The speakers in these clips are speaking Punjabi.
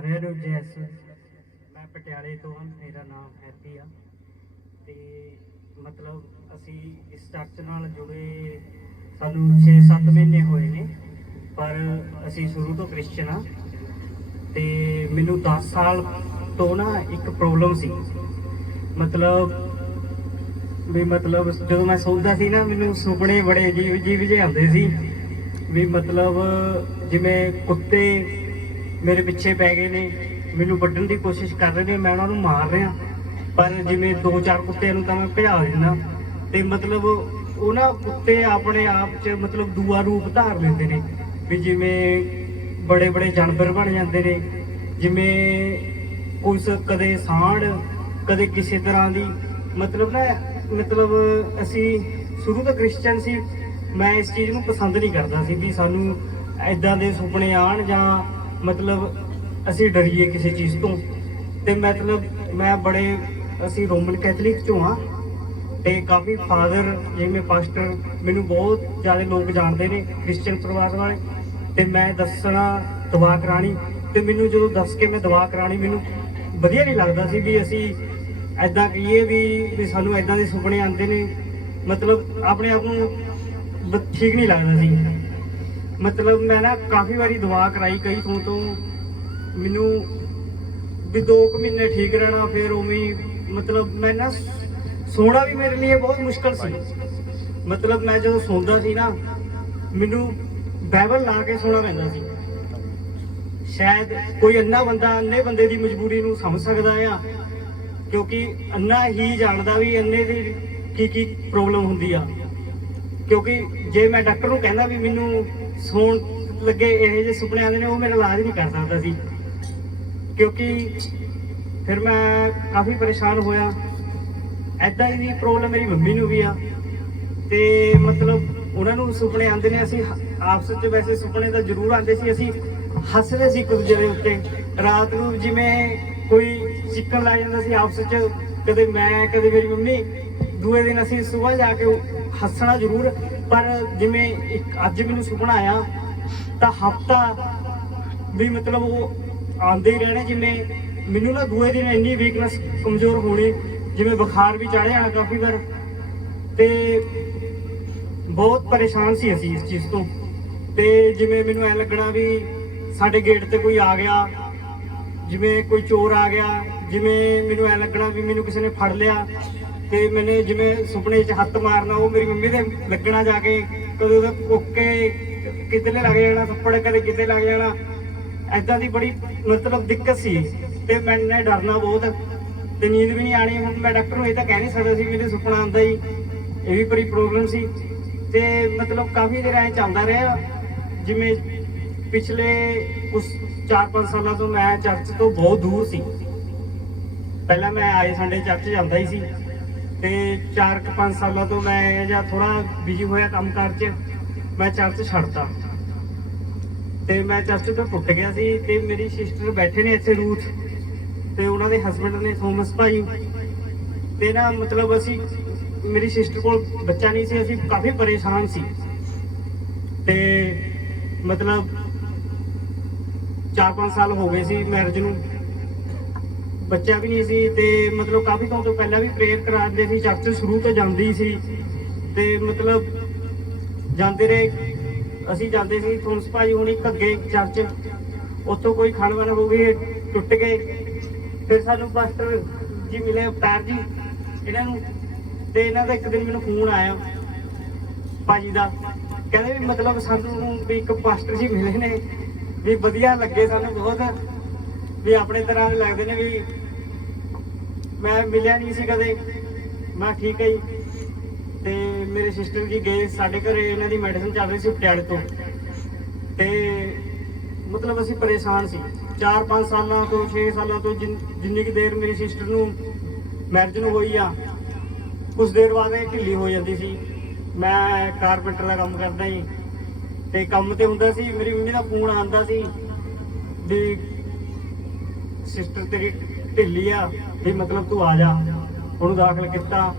ਸਾਰਿਆਂ ਨੂੰ ਜੈਸ ਮੈਂ ਪਟਿਆਲੇ ਤੋਂ ਹਾਂ। ਮੇਰਾ ਨਾਮ ਹੈਪੀ ਆ ਤੇ ਮਤਲਬ ਅਸੀਂ ਇਸ ਚਰਚ ਨਾਲ ਜੁੜੇ ਸਾਨੂੰ 6-7 ਮਹੀਨੇ ਹੋਏ ਨੇ, ਪਰ ਅਸੀਂ ਸ਼ੁਰੂ ਤੋਂ ਕ੍ਰਿਸਚਨ ਆ ਤੇ ਮੈਨੂੰ 10 ਸਾਲ ਤੋਂ ਨਾ ਇੱਕ ਪ੍ਰੋਬਲਮ ਸੀ। ਮਤਲਬ ਜਦੋਂ ਮੈਂ ਸੌਂਦਾ ਸੀ ਨਾ, ਮੈਨੂੰ ਸੁਪਨੇ ਬੜੇ ਅਜੀਬ ਜਿਹੇ ਆਉਂਦੇ ਸੀ ਵੀ ਮਤਲਬ ਜਿਵੇਂ ਕੁੱਤੇ ਮੇਰੇ ਪਿੱਛੇ ਪੈ ਗਏ ਨੇ, ਮੈਨੂੰ ਵੱਢਣ ਦੀ ਕੋਸ਼ਿਸ਼ ਕਰ ਰਹੇ ਨੇ, ਮੈਂ ਉਹਨਾਂ ਨੂੰ ਮਾਰ ਰਿਹਾ, ਪਰ ਜਿਵੇਂ 2-4 ਕੁੱਤਿਆਂ ਨੂੰ ਤਾਂ ਮੈਂ ਭਜਾ ਦਿੰਦਾ ਤੇ ਮਤਲਬ ਉਹ ਨਾ ਕੁੱਤੇ ਆਪਣੇ ਆਪ 'ਚ ਮਤਲਬ ਦੂਆ ਰੂਪ ਧਾਰ ਲੈਂਦੇ ਨੇ ਵੀ ਜਿਵੇਂ ਬੜੇ ਜਾਨਵਰ ਬਣ ਜਾਂਦੇ ਨੇ, ਜਿਵੇਂ ਉਸ ਕਦੇ ਸਾਂਢ ਕਦੇ ਕਿਸੇ ਤਰ੍ਹਾਂ ਦੀ ਮਤਲਬ ਅਸੀਂ ਸ਼ੁਰੂ ਤੋਂ ਕ੍ਰਿਸਚਨ ਸੀ। ਮੈਂ ਇਸ ਚੀਜ਼ ਨੂੰ ਪਸੰਦ ਨਹੀਂ ਕਰਦਾ ਸੀ ਵੀ ਸਾਨੂੰ ਐਦਾਂ ਦੇ ਸੁਪਨੇ ਆਉਣ ਜਾਂ ਮਤਲਬ ਅਸੀਂ ਡਰੀਏ ਕਿਸੇ ਚੀਜ਼ ਤੋਂ। ਤੇ ਮਤਲਬ ਮੈਂ ਅਸੀਂ ਰੋਮਨ ਕੈਥਲਿਕ ਚੋਂ ਹਾਂ ਤੇ ਕਾਫੀ ਫਾਦਰ ਜਿਵੇਂ ਪਾਸਟਰ ਮੈਨੂੰ ਬਹੁਤ ਜ਼ਿਆਦਾ ਲੋਕ ਜਾਣਦੇ ਨੇ ਕ੍ਰਿਸਚਨ ਪਰਿਵਾਰ ਵਾਲੇ, ਤੇ ਮੈਂ ਦੱਸਣਾ ਦਵਾ ਕਰਾਣੀ, ਤੇ ਮੈਨੂੰ ਜਦੋਂ ਦੱਸ ਕੇ ਮੈਂ ਦਵਾ ਕਰਾਣੀ ਮੈਨੂੰ ਵਧੀਆ ਨਹੀਂ ਲੱਗਦਾ ਸੀ ਵੀ ਅਸੀਂ ਐਦਾਂ ਕਹੀਏ ਵੀ ਸਾਨੂੰ ਐਦਾਂ ਦੇ ਸੁਪਨੇ ਆਉਂਦੇ ਨੇ। ਮਤਲਬ ਆਪਣੇ ਆਪ ਨੂੰ ਠੀਕ ਨਹੀਂ ਲੱਗਦਾ ਸੀ। ਮਤਲਬ ਮੈਂ ਨਾ ਕਾਫੀ ਵਾਰੀ ਦਵਾ ਕਰਾਈ ਕਈ ਤੋਂ ਮੈਨੂੰ ਵੀ 2 ਮਹੀਨੇ ਠੀਕ ਰਹਿਣਾ, ਫਿਰ ਉਵੇਂ ਮਤਲਬ ਮੈਂ ਨਾ ਸੋਣਾ ਵੀ ਮੇਰੇ ਲਈ ਬਹੁਤ ਮੁਸ਼ਕਲ ਸੀ। ਮਤਲਬ ਮੈਂ ਜਦੋਂ ਸੌਂਦਾ ਸੀ ਨਾ, ਮੈਨੂੰ ਬਾਈਬਲ ਲਾ ਕੇ ਸੌਣਾ ਪੈਂਦਾ ਸੀ। ਸ਼ਾਇਦ ਕੋਈ ਅੰਨਾ ਬੰਦੇ ਦੀ ਮਜਬੂਰੀ ਨੂੰ ਸਮਝ ਸਕਦਾ ਆ, ਕਿਉਂਕਿ ਅੰਨਾ ਹੀ ਜਾਣਦਾ ਵੀ ਅੰਨੇ ਦੀ ਕੀ ਪ੍ਰੋਬਲਮ ਹੁੰਦੀ ਆ। ਕਿਉਂਕਿ ਜੇ ਮੈਂ ਡਾਕਟਰ ਨੂੰ ਕਹਿੰਦਾ ਵੀ ਮੈਨੂੰ ਸੌਣ ਲੱਗੇ ਇਹੋ ਜਿਹੇ ਸੁਪਨੇ ਆਉਂਦੇ ਨੇ, ਉਹ ਮੇਰਾ ਇਲਾਜ ਨਹੀਂ ਕਰ ਸਕਦਾ ਸੀ, ਕਿਉਂਕਿ ਫਿਰ ਮੈਂ ਕਾਫੀ ਪਰੇਸ਼ਾਨ ਹੋਇਆ। ਐਦਾਂ ਹੀ ਦੀ ਪ੍ਰੋਬਲਮ ਮੇਰੀ ਮੰਮੀ ਨੂੰ ਵੀ ਆ ਤੇ ਮਤਲਬ ਉਹਨਾਂ ਨੂੰ ਸੁਪਨੇ ਆਉਂਦੇ ਨੇ। ਅਸੀਂ ਆਪਸ 'ਚ ਵੈਸੇ ਸੁਪਨੇ ਤਾਂ ਜ਼ਰੂਰ ਆਉਂਦੇ ਸੀ, ਅਸੀਂ ਹੱਸਦੇ ਸੀ ਇੱਕ ਦੂਜੇ ਦੇ ਉੱਤੇ। ਰਾਤ ਨੂੰ ਜਿਵੇਂ ਕੋਈ ਚਿੱਕਣ ਲੱਗ ਜਾਂਦਾ ਸੀ ਆਪਸ 'ਚ, ਕਦੇ ਮੈਂ ਕਦੇ ਮੇਰੀ ਮੰਮੀ। ਦੂਏ ਦਿਨ ਅਸੀਂ ਸੁਬਾਹ ਜਾ ਕੇ ਹੱਸਣਾ ਜ਼ਰੂਰ, ਪਰ ਜਿਵੇਂ ਅੱਜ ਮੈਨੂੰ ਸੁਪਨਾ ਆਇਆ ਤਾਂ ਹਫਤਾ ਵੀ ਮਤਲਬ ਉਹ ਆਉਂਦੇ ਹੀ ਰਹਿਣੇ। ਜਿਵੇਂ ਮੈਨੂੰ ਨਾ ਦੂਏ ਦਿਨ ਇੰਨੀ ਵੀਕਨੈਸ ਕਮਜ਼ੋਰ ਹੋਣੀ, ਜਿਵੇਂ ਬੁਖਾਰ ਵੀ ਚੜ੍ਹ ਜਾਣਾ ਕਾਫੀ ਵਾਰ, ਤੇ ਬਹੁਤ ਪਰੇਸ਼ਾਨ ਸੀ ਅਸੀਂ ਇਸ ਚੀਜ਼ ਤੋਂ। ਤੇ ਜਿਵੇਂ ਮੈਨੂੰ ਐਂ ਲੱਗਣਾ ਵੀ ਸਾਡੇ ਗੇਟ ਤੇ ਕੋਈ ਆ ਗਿਆ, ਜਿਵੇਂ ਕੋਈ ਚੋਰ ਆ ਗਿਆ, ਜਿਵੇਂ ਮੈਨੂੰ ਐਂ ਲੱਗਣਾ ਵੀ ਮੈਨੂੰ ਕਿਸੇ ਨੇ ਫੜ ਲਿਆ ਤੇ ਮੈਨੇ ਜਿਵੇਂ ਸੁਪਨੇ 'ਚ ਹੱਥ ਮਾਰਨਾ, ਉਹ ਮੇਰੀ ਮੰਮੀ ਦੇ ਲੱਗਣਾ ਜਾ ਕੇ, ਕਦੇ ਉਹਦੇ ਕੋਕੇ ਕਿਤੇ ਲੱਗ ਜਾਣਾ, ਥੱਪੜ ਕਦੇ ਕਿਤੇ ਲੱਗ ਜਾਣਾ। ਐਦਾਂ ਦੀ ਬੜੀ ਮਤਲਬ ਦਿੱਕਤ ਸੀ ਤੇ ਮੈਨੇ ਡਰਨਾ ਬਹੁਤ ਤੇ ਨੀਂਦ ਵੀ ਨਹੀਂ ਆਣੀ। ਹੁਣ ਮੈਂ ਡਾਕਟਰ ਨੂੰ ਇਹ ਤਾਂ ਕਹਿ ਨਹੀਂ ਸਕਦਾ ਸੀ ਮੈਨੂੰ ਸੁਪਨਾ ਆਉਂਦਾ ਹੀ, ਇਹ ਵੀ ਬੜੀ ਪ੍ਰੋਬਲਮ ਸੀ। ਤੇ ਮਤਲਬ ਕਾਫੀ ਦੇਰ ਐਂ ਚੱਲਦਾ ਰਿਹਾ। ਜਿਵੇਂ ਪਿਛਲੇ ਕੁਛ 4-5 ਸਾਲਾਂ ਤੋਂ ਮੈਂ ਚਰਚ ਤੋਂ ਬਹੁਤ ਦੂਰ ਸੀ। ਪਹਿਲਾਂ ਮੈਂ ਆਏ ਸੰਡੇ ਚਰਚ ਜਾਂਦਾ ਹੀ ਸੀ ਤੇ 4-5 ਸਾਲਾਂ ਤੋਂ ਮੈਂ ਜਾਂ ਥੋੜਾ ਬਿਜੀ ਹੋਇਆ ਕੰਮ ਕਾਰ 'ਚ, ਮੈਂ ਚਰਚ ਛੱਡਤਾ ਤੇ ਮੈਂ ਚਰਚ ਤੋਂ ਟੁੱਟ ਗਿਆ ਸੀ। ਤੇ ਮੇਰੀ ਸਿਸਟਰ ਬੈਠੇ ਨੇ ਇੱਥੇ ਰੂਥ, ਤੇ ਉਹਨਾਂ ਦੇ ਹਸਬੈਂਡ ਨੇ ਥੋਮਸ ਭਾਈ। ਤੇ ਨਾ ਮਤਲਬ ਮੇਰੀ ਸਿਸਟਰ ਕੋਲ ਬੱਚਾ ਨਹੀਂ ਸੀ, ਅਸੀਂ ਕਾਫੀ ਪਰੇਸ਼ਾਨ ਸੀ ਤੇ ਮਤਲਬ 4-5 ਸਾਲ ਹੋ ਗਏ ਸੀ ਮੈਰਿਜ ਨੂੰ, ਬੱਚਾ ਵੀ ਨਹੀਂ ਸੀ। ਤੇ ਮਤਲਬ ਕਾਫੀ ਤੋਂ ਪਹਿਲਾਂ ਵੀ ਪ੍ਰੇਅਰ ਕਰਾਉਂਦੇ ਸੀ, ਚਰਚ ਸ਼ੁਰੂ ਤੋਂ ਜਾਂਦੀ ਸੀ ਤੇ ਮਤਲਬ ਜਾਂਦੇ ਰਹੇ। ਅਸੀਂ ਜਾਂਦੇ ਸੀ ਥੋਮਸ ਭਾਈ ਹੁਣੀ ਘੱਗੇ ਚਰਚ, ਉੱਥੋਂ ਕੋਈ ਖਾਣ ਹੋ ਗਈ, ਟੁੱਟ ਗਏ। ਫਿਰ ਸਾਨੂੰ ਪਾਸਟਰ ਜੀ ਮਿਲੇ, ਅਵਤਾਰ ਜੀ ਇਹਨਾਂ ਨੂੰ, ਤੇ ਇਹਨਾਂ ਦਾ ਇੱਕ ਦਿਨ ਮੈਨੂੰ ਫੋਨ ਆਇਆ ਭਾਜੀ ਦਾ, ਕਹਿੰਦੇ ਵੀ ਮਤਲਬ ਸਾਨੂੰ ਵੀ ਇੱਕ ਪਾਸਟਰ ਜੀ ਮਿਲੇ ਨੇ, ਵੀ ਵਧੀਆ ਲੱਗੇ ਸਾਨੂੰ ਬਹੁਤ, ਵੀ ਆਪਣੇ ਤਰ੍ਹਾਂ ਦੇ ਲੱਗਦੇ ਨੇ, ਵੀ ਮੈਂ ਮਿਲਿਆ ਨਹੀਂ ਸੀ ਕਦੇ। ਮੈਂ ਠੀਕ ਹੈ ਜੀ। ਤੇ ਮੇਰੇ ਸਿਸਟਰ ਜੀ ਗਏ ਸਾਡੇ ਘਰੇ, ਇਹਨਾਂ ਦੀ ਮੈਡੀਸਨ ਚੱਲ ਰਹੀ ਸੀ ਪਟਿਆਲੇ ਤੋਂ, ਤੇ ਮਤਲਬ ਅਸੀਂ ਪਰੇਸ਼ਾਨ ਸੀ 4-5 ਸਾਲਾਂ ਤੋਂ 6 ਸਾਲਾਂ ਤੋਂ। ਜਿੰਨੀ ਕੁ ਦੇਰ ਮੇਰੀ ਸਿਸਟਰ ਨੂੰ ਮੈਰਿਜ ਨੂੰ ਹੋਈ ਆ, ਕੁਛ ਦੇਰ ਬਾਅਦ ਇਹ ਢਿੱਲੀ ਹੋ ਜਾਂਦੀ ਸੀ। ਮੈਂ ਕਾਰਪੈਂਟਰ ਦਾ ਕੰਮ ਕਰਦਾ ਜੀ ਤੇ ਕੰਮ ਤੇ ਹੁੰਦਾ ਸੀ, ਮੇਰੀ ਮੰਮੀ ਦਾ ਫੋਨ ਆਉਂਦਾ ਸੀ ਵੀ ਸਿਸਟਰ ਤੇਰੀ ਢਿੱਲੀ ਆ, ਵੀ ਮਤਲਬ ਤੂੰ ਆ ਜਾ। ਉਹਨੂੰ ਦਾਖਲ ਕੀਤਾ।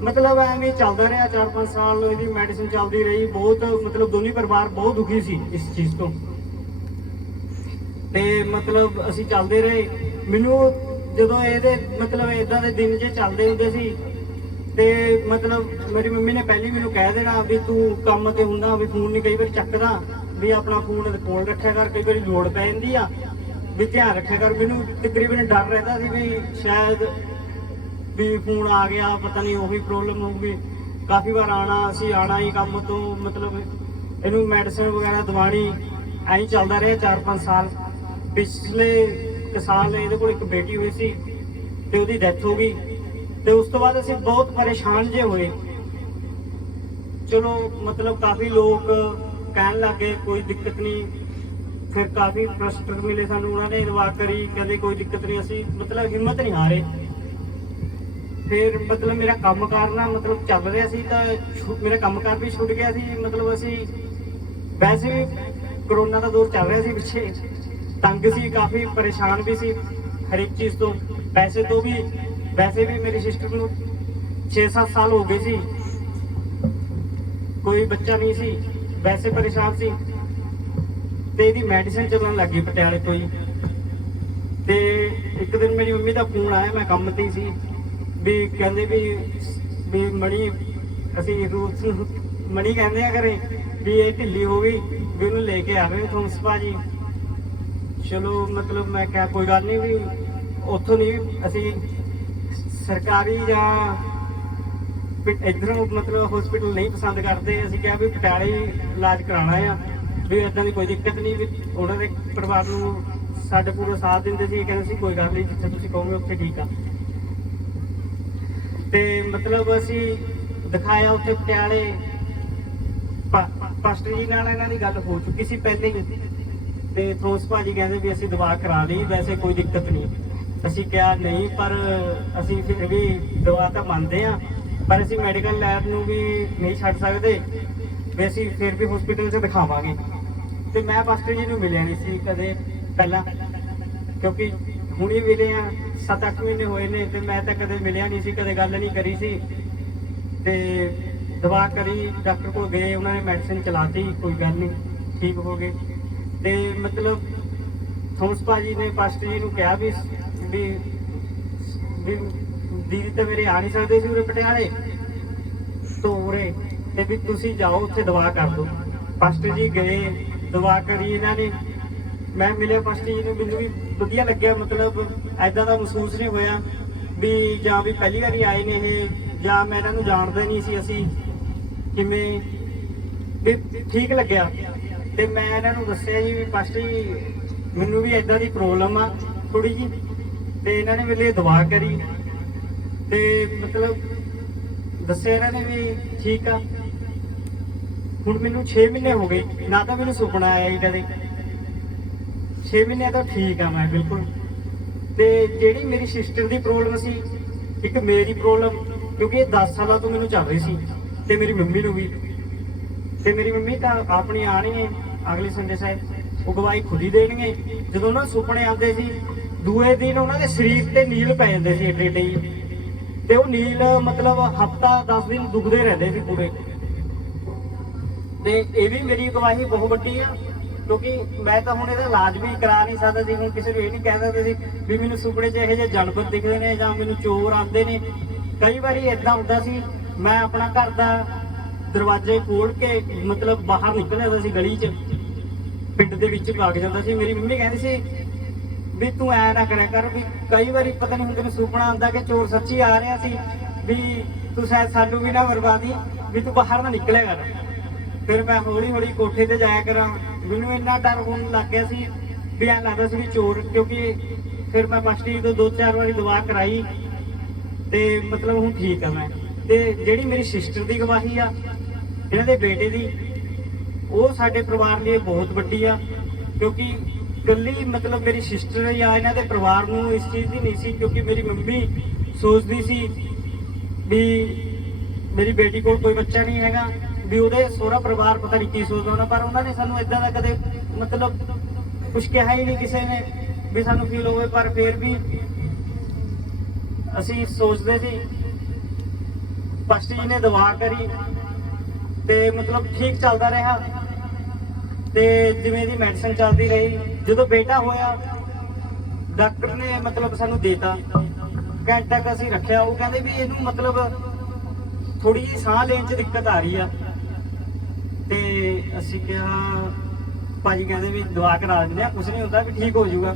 ਮਤਲਬ ਐਵੇਂ ਚੱਲਦਾ ਰਿਹਾ 4-5 ਸਾਲ, ਇਹਦੀ ਮੈਡੀਸਨ ਚੱਲਦੀ ਰਹੀ। ਬਹੁਤ ਮਤਲਬ ਦੋਨੇ ਪਰਿਵਾਰ ਬਹੁਤ ਦੁਖੀ ਸੀ ਇਸ ਚੀਜ਼ ਤੋਂ। ਤੇ ਮਤਲਬ ਅਸੀਂ ਚੱਲਦੇ ਰਹੇ। ਮੈਨੂੰ ਜਦੋਂ ਇਹਦੇ ਮਤਲਬ ਇਦਾਂ ਦੇ ਦਿਨ ਜੇ ਚੱਲਦੇ ਹੁੰਦੇ ਸੀ ਤੇ ਮਤਲਬ ਮੇਰੀ ਮੰਮੀ ਨੇ ਪਹਿਲੀ ਮੈਨੂੰ ਕਹਿ ਦੇਣਾ ਵੀ ਤੂੰ ਕੰਮ ਤੇ ਹੁੰਦਾ ਵੀ ਫੋਨ ਨਹੀਂ ਕਈ ਵਾਰ ਚੱਕਦਾ, ਵੀ ਆਪਣਾ ਫੋਨ ਕੋਲ ਰੱਖਿਆ ਕਰ, ਕਈ ਵਾਰੀ ਲੋੜ ਪੈ ਜਾਂਦੀ ਆ, ਵੀ ਧਿਆਨ ਰੱਖਿਆ ਕਰ। ਮੈਨੂੰ ਤਕਰੀਬਨ ਡਰ ਰਹਿੰਦਾ ਸੀ ਵੀ ਸ਼ਾਇਦ ਵੀ ਫੋਨ ਆ ਗਿਆ, ਪਤਾ ਨਹੀਂ ਉਹੀ ਪ੍ਰੋਬਲਮ ਹੋਊਗੀ। ਕਾਫੀ ਵਾਰ ਅਸੀਂ ਆਣਾ ਹੀ ਕੰਮ ਤੋਂ, ਮਤਲਬ ਇਹਨੂੰ ਮੈਡੀਸਿਨ ਵਗੈਰਾ ਦਵਾਣੀ, ਐਂ ਚੱਲਦਾ ਰਿਹਾ 4-5 ਸਾਲ। ਪਿਛਲੇ ਸਾਲ ਇਹਦੇ ਕੋਲ ਇੱਕ ਬੇਟੀ ਹੋਈ ਸੀ ਤੇ ਉਹਦੀ ਡੈਥ ਹੋ ਗਈ ਤੇ ਉਸ ਤੋਂ ਬਾਅਦ ਅਸੀਂ ਬਹੁਤ ਪਰੇਸ਼ਾਨ ਜੇ ਹੋਏ। ਚਲੋ ਮਤਲਬ ਕਾਫੀ ਲੋਕ ਕਹਿਣ ਲੱਗੇ ਕੋਈ ਦਿੱਕਤ ਨਹੀਂ, ਫਿਰ ਕਾਫੀ ਪ੍ਰਸ਼ਟਰ ਮਿਲੇ ਸਾਨੂੰ, ਉਹਨਾਂ ਨੇ ਦਵਾ ਕਰੀ, ਕਹਿੰਦੇ ਕੋਈ ਦਿੱਕਤ ਨਹੀਂ। ਅਸੀਂ ਮਤਲਬ ਹਿੰਮਤ ਨਹੀਂ ਹਾਰੇ। ਫਿਰ ਮਤਲਬ ਮੇਰਾ ਕੰਮਕਾਰ ਨਾ ਮਤਲਬ ਚੱਲ ਰਿਹਾ ਸੀ ਤਾਂ ਮੇਰਾ ਕੰਮਕਾਰ ਵੀ ਛੁੱਟ ਗਿਆ ਸੀ। ਮਤਲਬ ਅਸੀਂ ਵੈਸੇ ਵੀ ਕਰੋਨਾ ਦਾ ਦੌਰ ਚੱਲ ਰਿਹਾ ਸੀ ਪਿੱਛੇ, ਤੰਗ ਸੀ, ਕਾਫੀ ਪਰੇਸ਼ਾਨ ਵੀ ਸੀ ਹਰ ਇੱਕ ਚੀਜ਼ ਤੋਂ, ਪੈਸੇ ਤੋਂ ਵੀ। ਵੈਸੇ ਵੀ ਮੇਰੀ ਸਿਸਟਰ ਨੂੰ 6-7 ਸਾਲ ਹੋ ਗਏ ਸੀ, ਕੋਈ ਬੱਚਾ ਨਹੀਂ ਸੀ, ਵੈਸੇ ਪਰੇਸ਼ਾਨ ਸੀ ਤੇ ਇਹਦੀ ਮੈਡੀਸਿਨ ਚੱਲਣ ਲੱਗ ਗਈ ਪਟਿਆਲੇ ਤੋਂ ਹੀ। ਤੇ ਇੱਕ ਦਿਨ ਮੇਰੀ ਮੰਮੀ ਦਾ ਫੋਨ ਆਇਆ, ਮੈਂ ਕੰਮ ਤੇ ਹੀ ਸੀ, ਵੀ ਕਹਿੰਦੇ ਵੀ ਮਣੀ, ਅਸੀਂ ਰੂਸ ਮਣੀ ਕਹਿੰਦੇ ਆ ਘਰੇ, ਵੀ ਇਹ ਢਿੱਲੀ ਹੋ ਗਈ, ਵੀ ਉਹਨੂੰ ਲੈ ਕੇ ਆਵੇ ਥੋਮਸ ਭਾਜੀ। ਚਲੋ ਮਤਲਬ ਮੈਂ ਕਿਹਾ ਕੋਈ ਗੱਲ ਨਹੀਂ, ਵੀ ਉੱਥੋਂ ਨਹੀਂ, ਅਸੀਂ ਸਰਕਾਰੀ ਜਾਂ ਇੱਧਰੋਂ ਮਤਲਬ ਹਸਪੀਟਲ ਨਹੀਂ ਪਸੰਦ ਕਰਦੇ। ਅਸੀਂ ਕਿਹਾ ਵੀ ਪਟਿਆਲੇ ਇਲਾਜ ਕਰਾਉਣਾ ਆ, ਵੀ ਇੱਦਾਂ ਦੀ ਕੋਈ ਦਿੱਕਤ ਨਹੀਂ। ਵੀ ਉਹਨਾਂ ਦੇ ਪਰਿਵਾਰ ਨੂੰ ਸਾਡੇ ਪੂਰਾ ਸਾਥ ਦਿੰਦੇ ਸੀ, ਕਹਿੰਦੇ ਸੀ ਕੋਈ ਗੱਲ ਨਹੀਂ, ਜਿੱਥੇ ਤੁਸੀਂ ਕਹੋਗੇ ਉੱਥੇ ਠੀਕ ਆ। ਤੇ ਮਤਲਬ ਅਸੀਂ ਦਿਖਾਇਆ ਉੱਥੇ ਪਟਿਆਲੇ, ਪਾਸਟਰ ਜੀ ਨਾਲ ਇਹਨਾਂ ਦੀ ਗੱਲ ਹੋ ਚੁੱਕੀ ਸੀ ਪਹਿਲੇ ਹੀ, ਤੇ ਥੋਮਸ ਭਾਜੀ ਕਹਿੰਦੇ ਵੀ ਅਸੀਂ ਦਵਾ ਕਰਾ ਲਈ, ਵੈਸੇ ਕੋਈ ਦਿੱਕਤ ਨਹੀਂ। ਅਸੀਂ ਕਿਹਾ ਨਹੀਂ, ਪਰ ਅਸੀਂ ਫਿਰ ਵੀ ਦਵਾ ਤਾਂ ਮੰਨਦੇ ਆ, ਪਰ ਅਸੀਂ ਮੈਡੀਕਲ ਲੈਬ ਨੂੰ ਵੀ ਨਹੀਂ ਛੱਡ ਸਕਦੇ, ਵੀ ਅਸੀਂ ਫਿਰ ਵੀ ਹਸਪੀਟਲ 'ਚ ਦਿਖਾਵਾਂਗੇ। ਤੇ ਮੈਂ ਪਾਸਟਰ ਜੀ ਨੂੰ ਮਿਲਿਆ ਨਹੀਂ ਸੀ ਕਦੇ ਪਹਿਲਾਂ, ਕਿਉਂਕਿ ਹੁਣੀ ਮਿਲੇ ਆ, 7-8 ਮਹੀਨੇ ਹੋਏ ਨੇ, ਤੇ ਮੈਂ ਤਾਂ ਕਦੇ ਮਿਲਿਆ ਨਹੀਂ ਸੀ, ਕਦੇ ਗੱਲ ਨਹੀਂ ਕਰੀ ਸੀ। ਤੇ ਦਵਾ ਕਰੀ, ਡਾਕਟਰ ਕੋਲ ਗਏ, ਉਹਨਾਂ ਨੇ ਮੈਡੀਸਿਨ ਚਲਾਤੀ, ਕੋਈ ਗੱਲ ਨਹੀਂ, ਠੀਕ ਹੋ ਗਏ। ਤੇ ਮਤਲਬ ਥੋਮਸ ਭਾਜੀ ਨੇ ਪਾਸਟਰ ਜੀ ਨੂੰ ਕਿਹਾ ਵੀ ਦੀਦੀ ਤਾਂ ਮੇਰੇ ਆ ਨਹੀਂ ਸਕਦੇ ਸੀ ਉਰੇ ਪਟਿਆਲੇ ਤੋਂ ਉਰੇ, ਤੇ ਵੀ ਤੁਸੀਂ ਜਾਓ ਉੱਥੇ ਦਵਾ ਕਰ ਦਿਓ। ਪਾਸਟਰ ਜੀ ਗਏ, ਦਵਾ ਕਰੀ ਇਹਨਾਂ ਨੇ, ਮੈਂ ਮਿਲਿਆ ਪਾਸਟਰ ਜੀ ਨੂੰ, ਮੈਨੂੰ ਵੀ ਵਧੀਆ ਲੱਗਿਆ। ਮਤਲਬ ਐਦਾਂ ਦਾ ਮਹਿਸੂਸ ਨਹੀਂ ਹੋਇਆ ਵੀ ਜਾਂ ਵੀ ਪਹਿਲੀ ਵਾਰੀ ਆਏ ਨੇ ਇਹ, ਜਾਂ ਮੈਂ ਇਹਨਾਂ ਨੂੰ ਜਾਣਦੇ ਨਹੀਂ ਸੀ ਅਸੀਂ, ਕਿਵੇਂ ਵੀ ਠੀਕ ਲੱਗਿਆ। ਤੇ ਮੈਂ ਇਹਨਾਂ ਨੂੰ ਦੱਸਿਆ ਜੀ ਵੀ ਪਾਸਟਰ ਜੀ ਮੈਨੂੰ ਵੀ ਐਦਾਂ ਦੀ ਪ੍ਰੋਬਲਮ ਆ ਥੋੜੀ ਜੀ, ਤੇ ਇਹਨਾਂ ਨੇ ਮੇਰੇ ਲਈ ਦਵਾ ਕਰੀ ਤੇ ਮਤਲਬ ਦੱਸਿਆ ਇਹਨਾਂ ਨੇ ਵੀ ਠੀਕ ਆ। ਹੁਣ ਮੈਨੂੰ 6 ਮਹੀਨੇ ਹੋ ਗਏ, ਨਾ ਤਾਂ ਮੈਨੂੰ ਸੁਪਨਾ ਆਇਆ ਜੀ ਕਦੇ, 6 ਮਹੀਨੇ ਤੋਂ ਠੀਕ ਆ ਮੈਂ ਬਿਲਕੁਲ। ਤੇ ਜਿਹੜੀ ਮੇਰੀ ਸਿਸਟਰ ਦੀ ਪ੍ਰੋਬਲਮ ਸੀ, ਇੱਕ ਮੇਰੀ ਪ੍ਰੋਬਲਮ, ਕਿਉਂਕਿ ਇਹ 10 ਸਾਲਾਂ ਤੋਂ ਮੈਨੂੰ ਚੱਲ ਰਹੀ ਸੀ, ਤੇ ਮੇਰੀ ਮੰਮੀ ਨੂੰ ਵੀ। ਤੇ ਮੇਰੀ ਮੰਮੀ ਤਾਂ ਆਪਣੀ ਆਣੀ ਹੈ ਅਗਲੇ ਸੰਡੇ ਸਾਹਿਬ, ਉਹ ਗਵਾਹੀ ਖੁਦ ਹੀ ਦੇਣਗੇ। ਜਦੋਂ ਉਹਨਾਂ ਨੂੰ ਸੁਪਨੇ ਆਉਂਦੇ ਸੀ, ਦੂਏ ਦਿਨ ਉਹਨਾਂ ਦੇ ਸਰੀਰ ਤੇ ਨੀਲ ਪੈ ਜਾਂਦੇ ਸੀ ਏਡੇ ਏਡੇ ਹੀ, ਤੇ ਉਹ ਨੀਲ ਮਤਲਬ ਹਫਤਾ 10 ਦਿਨ ਦੁਖਦੇ ਰਹਿੰਦੇ ਸੀ ਪੂਰੇ। ਤੇ ਇਹ ਵੀ ਮੇਰੀ ਗਵਾਹੀ ਬਹੁਤ ਵੱਡੀ ਆ, ਕਿਉਂਕਿ ਮੈਂ ਤਾਂ ਹੁਣ ਇਹਦਾ ਇਲਾਜ ਵੀ ਕਰਾ ਨਹੀਂ ਸਕਦਾ ਸੀ। ਹੁਣ ਕਿਸੇ ਨੂੰ ਇਹ ਨਹੀਂ ਕਹਿ ਸਕਦੇ ਸੀ ਵੀ ਮੈਨੂੰ ਸੁਪਨੇ 'ਚ ਇਹੋ ਜਿਹੇ ਜਾਨਵਰ ਦਿਖਦੇ ਨੇ ਜਾਂ ਮੈਨੂੰ ਚੋਰ ਆਉਂਦੇ ਨੇ। ਕਈ ਵਾਰੀ ਏਦਾਂ ਹੁੰਦਾ ਸੀ, ਮੈਂ ਆਪਣਾ ਘਰ ਦਾ ਦਰਵਾਜ਼ੇ ਖੋਲ ਕੇ ਮਤਲਬ ਬਾਹਰ ਨਿਕਲ ਜਾਂਦਾ ਸੀ ਗਲੀ 'ਚ, ਪਿੰਡ ਦੇ ਵਿੱਚ ਵਗ ਜਾਂਦਾ ਸੀ। ਮੇਰੀ ਮੰਮੀ ਕਹਿੰਦੀ ਸੀ ਵੀ ਤੂੰ ਐ ਨਾ ਕਰਿਆ ਕਰ, ਵੀ ਕਈ ਵਾਰੀ ਪਤਾ ਨਹੀਂ ਹੁੰਦਾ, ਸੁਪਨਾ ਆਉਂਦਾ ਕਿ ਚੋਰ ਸੱਚੀ ਆ ਰਿਹਾ ਸੀ, ਵੀ ਤੂੰ ਸ਼ਾਇਦ ਸਾਨੂੰ ਵੀ ਨਾ ਬਰਬਾਦੀ, ਵੀ ਤੂੰ ਬਾਹਰ ਨਾ ਨਿਕਲਿਆ ਕਰ। ਫਿਰ ਮੈਂ ਹੌਲੀ ਹੌਲੀ ਕੋਠੇ ਤੇ ਜਾਇਆ ਕਰਾਂ, ਮੈਨੂੰ ਇੰਨਾ ਡਰ ਹੋਣ ਲੱਗ ਗਿਆ ਸੀ ਵੀ ਐਂ ਲੱਗਦਾ ਸੀ ਵੀ ਚੋਰ। ਕਿਉਂਕਿ ਫਿਰ ਮੈਂ ਪਾਸਟਰ ਜੀ ਤੋਂ 2-4 ਵਾਰੀ ਦਵਾ ਕਰਾਈ ਤੇ ਮਤਲਬ ਹੁਣ ਠੀਕ ਆ ਮੈਂ। ਤੇ ਜਿਹੜੀ ਮੇਰੀ ਸਿਸਟਰ ਦੀ ਗਵਾਹੀ ਆ, ਇਹਨਾਂ ਦੇ ਬੇਟੇ ਦੀ, ਉਹ ਸਾਡੇ ਪਰਿਵਾਰ ਲਈ ਬਹੁਤ ਵੱਡੀ ਆ, ਕਿਉਂਕਿ ਇਕੱਲੀ ਮਤਲਬ ਮੇਰੀ ਸਿਸਟਰ ਜਾਂ ਇਹਨਾਂ ਦੇ ਪਰਿਵਾਰ ਨੂੰ ਇਸ ਚੀਜ਼ ਦੀ ਨਹੀਂ ਸੀ, ਕਿਉਂਕਿ ਮੇਰੀ ਮੰਮੀ ਸੋਚਦੀ ਸੀ ਵੀ ਮੇਰੀ ਬੇਟੀ ਕੋਲ ਕੋਈ ਬੱਚਾ ਨਹੀਂ ਹੈਗਾ, ਵੀ ਉਹਦੇ ਸਹੁਰਾ ਪਰਿਵਾਰ ਪਤਾ ਨਹੀਂ ਕੀ ਸੋਚਦਾ ਹੋਣਾ। ਪਰ ਉਹਨਾਂ ਨੇ ਸਾਨੂੰ ਇਦਾਂ ਦਾ ਕਦੇ ਮਤਲਬ ਕੁਝ ਕਿਹਾ ਹੀ ਨਹੀਂ ਕਿਸੇ ਨੇ ਵੀ ਸਾਨੂੰ ਫੀਲ ਹੋਵੇ। ਪਰ ਫਿਰ ਵੀ ਅਸੀਂ ਸੋਚਦੇ ਸੀ। ਪਾਸਟਰ ਜੀ ਨੇ ਦਵਾ ਕਰੀ ਤੇ ਮਤਲਬ ਠੀਕ ਚੱਲਦਾ ਰਿਹਾ। ਤੇ ਜਿਵੇਂ ਦੀ ਮੈਡੀਸਨ ਚੱਲਦੀ ਰਹੀ, ਜਦੋਂ ਬੇਟਾ ਹੋਇਆ ਡਾਕਟਰ ਨੇ ਮਤਲਬ ਸਾਨੂੰ ਦੇਤਾ, ਘੰਟਾ ਕੁ ਅਸੀਂ ਰੱਖਿਆ। ਉਹ ਕਹਿੰਦੇ ਵੀ ਇਹਨੂੰ ਮਤਲਬ ਥੋੜੀ ਜਿਹੀ ਸਾਹ ਲੈਣ 'ਚ ਦਿੱਕਤ ਆ ਰਹੀ ਆ। ਤੇ ਅਸੀਂ ਕਿਹਾ, ਭਾਜੀ ਕਹਿੰਦੇ ਵੀ ਦਵਾ ਕਰਾ ਦਿੰਦੇ ਆ, ਕੁਛ ਨਹੀਂ ਹੁੰਦਾ, ਵੀ ਠੀਕ ਹੋ ਜਾਊਗਾ।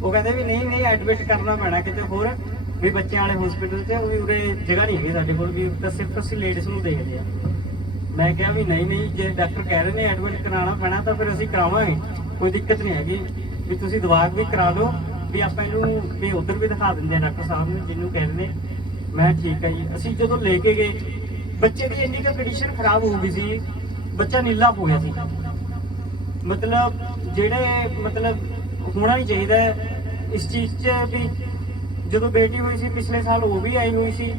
ਉਹ ਕਹਿੰਦੇ ਵੀ ਨਹੀਂ ਨਹੀਂ, ਐਡਮਿਟ ਕਰਨਾ ਪੈਣਾ ਕਿਤੇ ਹੋਰ, ਵੀ ਬੱਚਿਆਂ ਵਾਲੇ ਹਸਪੀਟਲ 'ਚ, ਵੀ ਉਰੇ ਜਗ੍ਹਾ ਨਹੀਂ ਹੈਗੀ ਸਾਡੇ ਕੋਲ, ਵੀ ਤਾਂ ਸਿਰਫ ਅਸੀਂ ਲੇਡੀਜ਼ ਨੂੰ ਦੇਖਦੇ ਆ। ਮੈਂ ਕਿਹਾ ਵੀ ਨਹੀਂ ਨਹੀਂ, ਜੇ ਡਾਕਟਰ ਕਹਿ ਰਹੇ ਨੇ ਐਡਮਿਟ ਕਰਾਉਣਾ ਪੈਣਾ ਤਾਂ ਫਿਰ ਅਸੀਂ ਕਰਾਵਾਂਗੇ, ਕੋਈ ਦਿੱਕਤ ਨਹੀਂ ਹੈਗੀ, ਵੀ ਤੁਸੀਂ ਦਵਾ ਵੀ ਕਰਾ ਲਓ, ਵੀ ਆਪਾਂ ਇਹਨੂੰ ਵੀ ਉੱਧਰ ਵੀ ਦਿਖਾ ਦਿੰਦੇ ਆ ਡਾਕਟਰ ਸਾਹਿਬ ਨੂੰ ਜਿਹਨੂੰ ਕਹਿੰਦੇ ਨੇ। ਮੈਂ ਠੀਕ ਹੈ ਜੀ। ਅਸੀਂ ਜਦੋਂ ਲੈ ਕੇ ਗਏ, ਬੱਚੇ ਦੀ ਇੰਨੀ ਕੁ ਕੰਡੀਸ਼ਨ ਖਰਾਬ ਹੋ ਗਈ ਸੀ, ਬੱਚਾ ਨੀਲਾ ਹੋ ਗਿਆ ਸੀ। ਮਤਲਬ ਜਿਹੜੇ ਮਤਲਬ ਹੋਣਾ ਹੀ ਚਾਹੀਦਾ ਇਸ ਚੀਜ਼ 'ਚ ਵੀ। ਜਦੋਂ ਬੇਟੀ ਹੋਈ ਸੀ ਪਿਛਲੇ ਸਾਲ, ਉਹ ਵੀ ਆਈ ਹੋਈ ਸੀ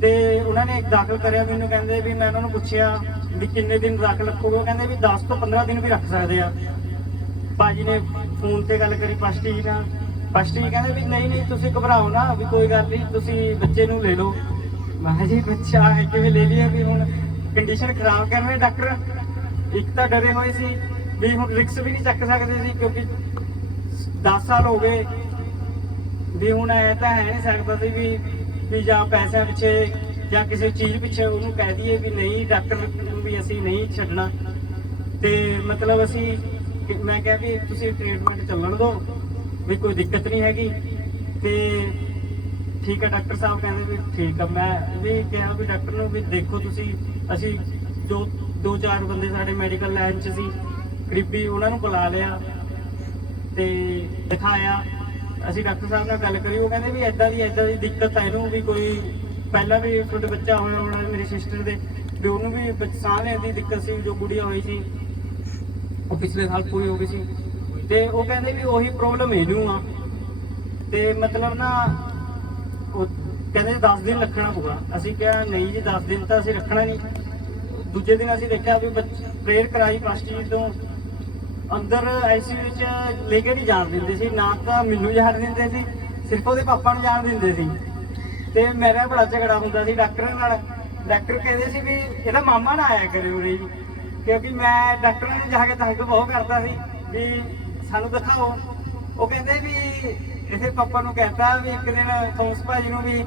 ਤੇ ਉਹਨਾਂ ਨੇ ਦਾਖਲ ਕਰਿਆ। ਮੈਨੂੰ ਕਹਿੰਦੇ ਵੀ, ਮੈਂ ਉਹਨਾਂ ਨੂੰ ਪੁੱਛਿਆ ਵੀ ਕਿੰਨੇ ਦਿਨ ਦਾਖਲ ਰੱਖੋਗੇ, ਉਹ ਕਹਿੰਦੇ ਵੀ 10 ਤੋਂ 15 ਦਿਨ ਵੀ ਰੱਖ ਸਕਦੇ ਆ। ਭਾਜੀ ਨੇ ਫੋਨ ਤੇ ਗੱਲ ਕਰੀ ਪਸ਼ਟੀ ਨਾਲ, ਪਸ਼ਟੀ ਕਹਿੰਦੇ ਵੀ ਨਹੀਂ ਨਹੀਂ ਤੁਸੀਂ ਘਬਰਾਓ ਨਾ, ਵੀ ਕੋਈ ਗੱਲ ਨਹੀਂ, ਤੁਸੀਂ ਬੱਚੇ ਨੂੰ ਲੈ ਲਓ। ਮੈਂ ਕਿਹਾ ਜੀ ਬੱਚਾ ਕਿਵੇਂ ਲੈ ਲਿਆ, ਵੀ ਹੁਣ ਕੰਡੀਸ਼ਨ ਖਰਾਬ ਕਰ ਰਹੇ ਡਾਕਟਰ। ਇੱਕ ਤਾਂ ਡਰੇ ਹੋਏ ਸੀ ਵੀ ਹੁਣ ਰਿਕਸ ਵੀ ਨਹੀਂ ਚੱਕ ਸਕਦੇ ਸੀ, ਕਿਉਂਕਿ 10 ਸਾਲ ਹੋ ਗਏ, ਵੀ ਹੁਣ ਐ ਤਾਂ ਹੈ ਨਹੀਂ ਸਕਦਾ ਸੀ ਵੀ ਜਾਂ ਪੈਸਿਆਂ ਪਿੱਛੇ ਜਾਂ ਕਿਸੇ ਚੀਜ਼ ਪਿੱਛੇ ਉਹਨੂੰ ਕਹਿ ਦਈਏ ਵੀ ਨਹੀਂ, ਡਾਕਟਰ ਨੂੰ ਵੀ ਅਸੀਂ ਨਹੀਂ ਛੱਡਣਾ। ਤੇ ਮਤਲਬ ਅਸੀਂ, ਮੈਂ ਕਿਹਾ ਵੀ ਤੁਸੀਂ ਟ੍ਰੀਟਮੈਂਟ ਚੱਲਣ ਦਿਓ, ਵੀ ਕੋਈ ਦਿੱਕਤ ਨਹੀਂ ਹੈਗੀ। ਤੇ ਠੀਕ ਹੈ, ਡਾਕਟਰ ਸਾਹਿਬ ਕਹਿੰਦੇ ਵੀ ਠੀਕ ਆ। ਮੈਂ ਵੀ ਕਿਹਾ ਵੀ ਡਾਕਟਰ ਨੂੰ ਵੀ ਦੇਖੋ ਤੁਸੀਂ, ਅਸੀਂ ਜੋ 2-4 ਬੰਦੇ ਸਾਡੇ ਮੈਡੀਕਲ ਲਾਈਨ 'ਚ ਸੀ ਕਰੀਬੀ, ਉਹਨਾਂ ਨੂੰ ਬੁਲਾ ਲਿਆ ਤੇ ਦਿਖਾਇਆ। ਅਸੀਂ ਡਾਕਟਰ ਸਾਹਿਬ ਨਾਲ ਗੱਲ ਕਰੀ, ਉਹ ਕਹਿੰਦੇ ਵੀ ਇੱਦਾਂ ਦੀ ਦਿੱਕਤ ਹੈ ਇਹਨੂੰ, ਵੀ ਕੋਈ ਪਹਿਲਾਂ ਵੀ ਤੁਹਾਡੇ ਬੱਚਾ ਹੋਇਆ ਹੋਣਾ ਮੇਰੀ ਸਿਸਟਰ ਦੇ, ਵੀ ਉਹਨੂੰ ਵੀ ਸਾਹ ਲੈਣ ਦੀ ਦਿੱਕਤ ਸੀ, ਜੋ ਗੁੜੀਆ ਹੋਈ ਸੀ ਉਹ ਪਿਛਲੇ ਸਾਲ ਪੂਰੀ ਹੋ ਗਈ ਸੀ। ਤੇ ਉਹ ਕਹਿੰਦੇ ਵੀ ਉਹੀ ਪ੍ਰੋਬਲਮ ਇਹਨੂੰ ਆ। ਤੇ ਮਤਲਬ ਨਾ ਉਹ ਕਹਿੰਦੇ 10 ਦਿਨ ਰੱਖਣਾ ਪਊਗਾ। ਅਸੀਂ ਕਿਹਾ ਨਹੀਂ ਜੀ, 10 ਦਿਨ ਤਾਂ ਅਸੀਂ ਰੱਖਣਾ ਨਹੀਂ। ਦੂਜੇ ਦਿਨ ਅਸੀਂ ਦੇਖਿਆ ਵੀ ਪ੍ਰੇਅਰ ਕਰਾਈ ਪਾਸਟਰ ਤੋਂ, ਅੰਦਰ ਆਈਸੀਯੂ ਵਿੱਚ ਲੈ ਕੇ ਨਹੀਂ ਜਾਣ ਦਿੰਦੇ ਸੀ, ਨਾ ਤਾਂ ਮੈਨੂੰ ਜਾਣ ਦਿੰਦੇ ਸੀ, ਸਿਰਫ ਉਹਦੇ ਪਾਪਾ ਨੂੰ ਜਾਣ ਦਿੰਦੇ ਸੀ। ਤੇ ਮੇਰਾ ਬੜਾ ਝਗੜਾ ਹੁੰਦਾ ਸੀ ਡਾਕਟਰ ਨਾਲ। ਡਾਕਟਰ ਕਹਿੰਦੇ ਸੀ ਵੀ ਇਹਦਾ ਮਾਮਾ ਨਾ ਆਇਆ ਕਰੇ ਉਰੇ ਜੀ, ਕਿਉਂਕਿ ਮੈਂ ਡਾਕਟਰਾਂ ਨੂੰ ਜਾ ਕੇ ਤੰਗ ਬਹੁਤ ਕਰਦਾ ਸੀ ਵੀ ਸਾਨੂੰ ਦਿਖਾਓ। ਉਹ ਕਹਿੰਦੇ ਵੀ ਇਹਦੇ ਪਾਪਾ ਨੂੰ ਕਹਿਤਾ ਵੀ ਇੱਕ ਦਿਨ ਥੋਮਸ ਭਾਜੀ ਨੂੰ ਵੀ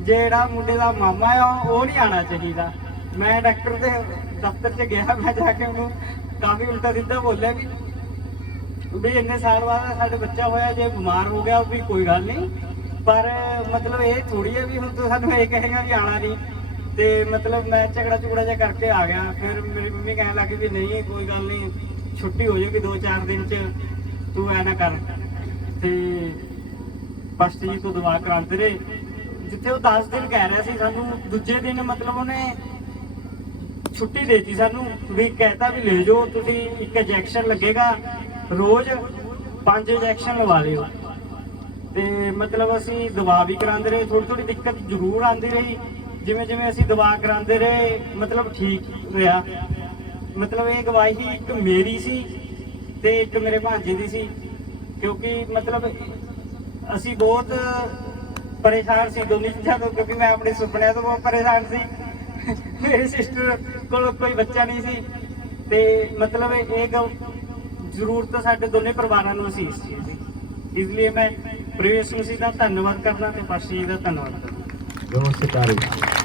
ਜਿਹੜਾ ਮੁੰਡੇ ਦਾ ਮਾਮਾ ਆ ਉਹ ਨਹੀਂ ਆਉਣਾ ਚਾਹੀਦਾ। ਮੈਂ ਡਾਕਟਰ ਦੇ ਦਫ਼ਤਰ 'ਚ ਗਿਆ, ਮੈਂ ਜਾ ਕੇ ਉਹਨੂੰ ਕਾਫੀ ਉਲਟਾ ਸਿੱਧਾ ਬੋਲਿਆ ਵੀ ਇੰਨੇ ਸਾਲ ਬਾਅਦ ਸਾਡੇ ਬੱਚਾ ਹੋਇਆ, ਜੇ ਬਿਮਾਰ ਹੋ ਗਿਆ ਵੀ ਕੋਈ ਗੱਲ ਨਹੀਂ, ਪਰ ਮਤਲਬ ਇਹ ਥੋੜੀ ਹੈ ਵੀ ਹੁਣ ਤੂੰ ਸਾਨੂੰ ਇਹ ਕਹੇਗਾ ਵੀ ਆਉਣਾ ਨਹੀਂ। ਤੇ ਮਤਲਬ ਮੈਂ ਝਗੜਾ ਜਿਹਾ ਕਰਕੇ ਆ ਗਿਆ। ਫਿਰ ਮੇਰੀ ਮੰਮੀ ਕਹਿਣ ਲੱਗੀ ਵੀ ਨਹੀਂ ਕੋਈ ਗੱਲ ਨਹੀਂ, ਛੁੱਟੀ ਹੋ ਜਾਊਗੀ 2-4 ਦਿਨ 'ਚ, ਤੂੰ ਐ ਨਾ ਕਰ। ਤੇ ਪਸ਼ਟ ਜੀ ਤੋਂ ਦਵਾ ਕਰਾਉਂਦੇ ਰਹੇ, ਜਿੱਥੇ ਉਹ 10 ਦਿਨ ਕਹਿ ਰਿਹਾ ਸੀ, ਸਾਨੂੰ ਦੂਜੇ ਦਿਨ ਮਤਲਬ ਉਹਨੇ ਛੁੱਟੀ ਦੇਤੀ ਸਾਨੂੰ, ਵੀ ਕਹਿਤਾ ਵੀ ਲੈ ਜਾਓ ਤੁਸੀਂ, ਇੱਕ ਇੰਜੈਕਸ਼ਨ ਲੱਗੇਗਾ ਰੋਜ਼, 5 ਇੰਜੈਕਸ਼ਨ ਲਵਾ ਲਿਓ। ਤੇ ਮਤਲਬ ਅਸੀਂ ਦਵਾ ਵੀ ਕਰਾਉਂਦੇ ਰਹੇ, ਥੋੜੀ ਦਿੱਕਤ ਜ਼ਰੂਰ ਆਉਂਦੀ ਰਹੀ। ਜਿਵੇਂ ਜਿਵੇਂ ਅਸੀਂ ਦਵਾ ਕਰਾਉਂਦੇ ਰਹੇ ਮਤਲਬ ਠੀਕ ਰਿਹਾ। ਮਤਲਬ ਇਹ ਗਵਾਹੀ ਇੱਕ ਮੇਰੀ ਸੀ ਤੇ ਇੱਕ ਮੇਰੇ ਭਾਂਜੇ ਦੀ ਸੀ, ਕਿਉਂਕਿ ਮਤਲਬ ਅਸੀਂ ਬਹੁਤ ਪਰੇਸ਼ਾਨ ਸੀ ਦੋਨੇ ਚੀਜ਼ਾਂ ਤੋਂ, ਕਿਉਂਕਿ ਮੈਂ ਆਪਣੇ ਸੁਪਨਿਆਂ ਤੋਂ ਬਹੁਤ ਪਰੇਸ਼ਾਨ ਸੀ। ਮੇਰੀ ਸਿਸਟਰ ਕੋਲ ਕੋਈ ਬੱਚਾ ਨਹੀਂ ਸੀ ਤੇ ਮਤਲਬ ਇਹ ਜ਼ਰੂਰਤ ਸਾਡੇ ਦੋਨੇ ਪਰਿਵਾਰਾਂ ਨੂੰ ਸੀ ਇਸ ਚੀਜ਼ ਦੀ। ਇਸ ਲਈ ਮੈਂ ਪ੍ਰਵੇਸ਼ ਸਿੰਘ ਜੀ ਦਾ ਧੰਨਵਾਦ ਕਰਦਾ ਤੇ ਪਾਸ਼ਾ ਜੀ ਦਾ ਧੰਨਵਾਦ ਕਰਦਾ। ਨਮਸਕਾਰ।